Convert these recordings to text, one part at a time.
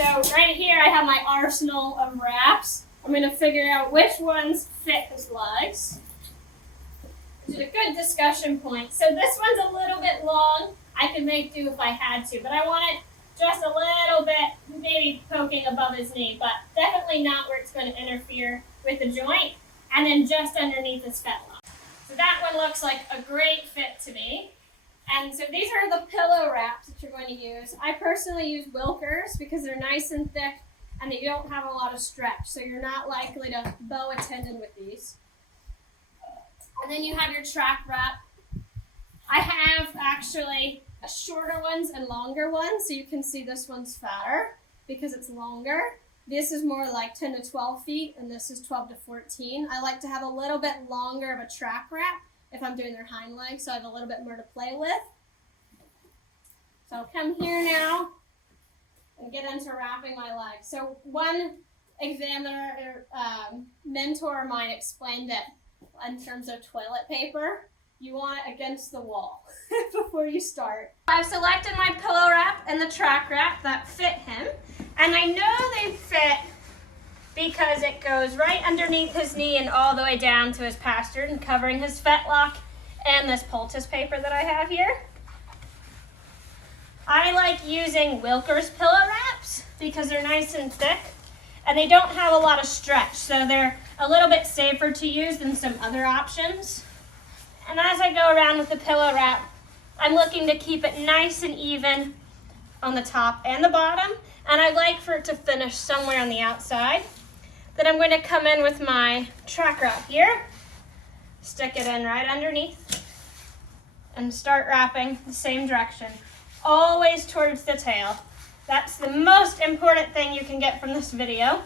So right here I have my arsenal of wraps. I'm going to figure out which ones fit his legs. Which is a good discussion point. So this one's a little bit long. I could make do if I had to, but I want it just a little bit, maybe poking above his knee, but definitely not where it's going to interfere with the joint, and then just underneath his fetlock. So that one looks like a great fit to me. And so these are the pillow wraps that you're going to use. I personally use Wilkers because they're nice and thick and they don't have a lot of stretch, so you're not likely to bow a tendon with these. And then you have your track wrap. I have actually shorter ones and longer ones, so you can see this one's fatter because it's longer. This is more like 10 to 12 feet, and this is 12 to 14. I like to have a little bit longer of a track wrap if I'm doing their hind legs, so I have a little bit more to play with. So I'll come here now and get into wrapping my legs. So one examiner or mentor of mine explained it in terms of toilet paper. You want it against the wall before you start. I've selected my pillow wrap and the track wrap that fit him. And I know they fit because it goes right underneath his knee and all the way down to his pastern and covering his fetlock and this poultice paper that I have here. I like using Wilkers pillow wraps because they're nice and thick and they don't have a lot of stretch, so they're a little bit safer to use than some other options. And as I go around with the pillow wrap, I'm looking to keep it nice and even on the top and the bottom, and I like for it to finish somewhere on the outside. Then I'm going to come in with my track wrap here, stick it in right underneath, and start wrapping the same direction, always towards the tail. That's the most important thing you can get from this video.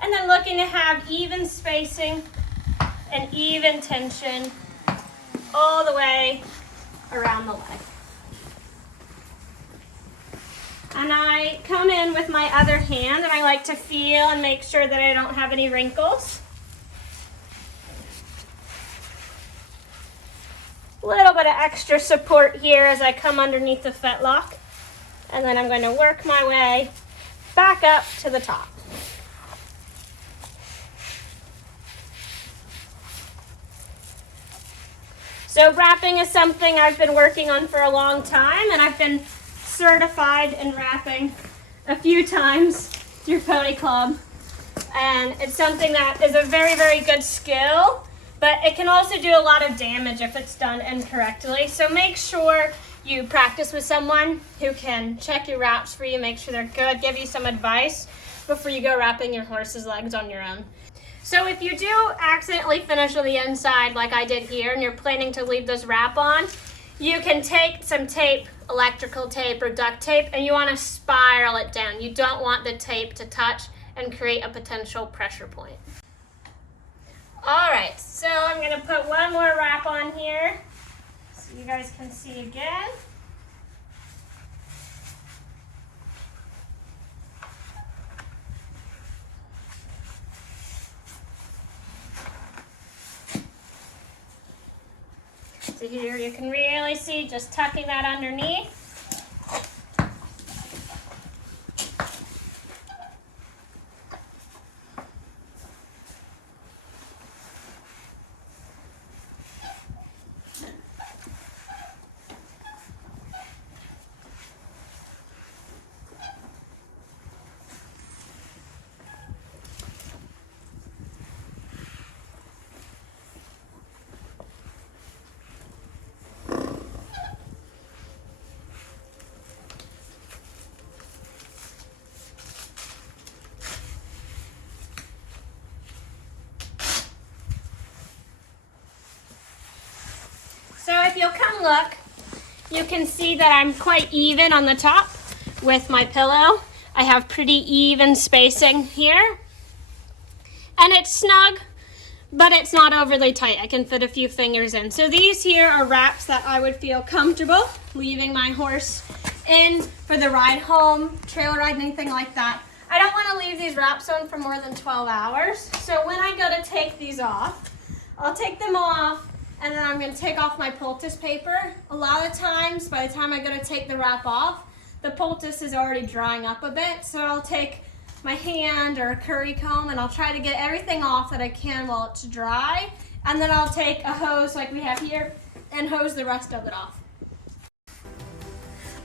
And then looking to have even spacing and even tension all the way around the leg. And I come in with my other hand and I like to feel and make sure that I don't have any wrinkles. A little bit of extra support here as I come underneath the fetlock. And then I'm going to work my way back up to the top. So wrapping is something I've been working on for a long time, and I've been certified in wrapping a few times through Pony Club. And it's something that is a very, very good skill, but it can also do a lot of damage if it's done incorrectly. So make sure you practice with someone who can check your wraps for you, make sure they're good, give you some advice before you go wrapping your horse's legs on your own. So if you do accidentally finish on the inside like I did here and you're planning to leave this wrap on, you can take some tape, electrical tape or duct tape, and you want to spiral it down. You don't want the tape to touch and create a potential pressure point. All right, so I'm going to put one more wrap on here so you guys can see again. So here you can really see just tucking that underneath. So if you'll come look, you can see that I'm quite even on the top with my pillow. I have pretty even spacing here. And it's snug, but it's not overly tight. I can fit a few fingers in. So these here are wraps that I would feel comfortable leaving my horse in for the ride home, trail ride, anything like that. I don't want to leave these wraps on for more than 12 hours. So when I go to take these off, I'll take them off, and then I'm going to take off my poultice paper. A lot of times, by the time I go to take the wrap off, the poultice is already drying up a bit, so I'll take my hand or a curry comb and I'll try to get everything off that I can while it's dry, and then I'll take a hose like we have here and hose the rest of it off.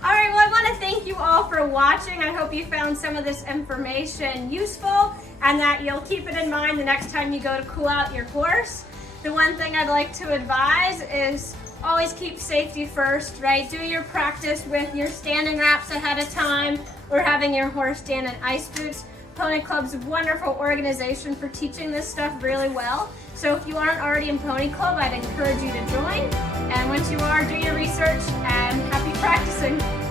All right, well, I want to thank you all for watching. I hope you found some of this information useful and that you'll keep it in mind the next time you go to cool out your horse. The one thing I'd like to advise is always keep safety first, right? Do your practice with your standing wraps ahead of time or having your horse stand in ice boots. Pony Club's a wonderful organization for teaching this stuff really well. So if you aren't already in Pony Club, I'd encourage you to join. And once you are, do your research and happy practicing.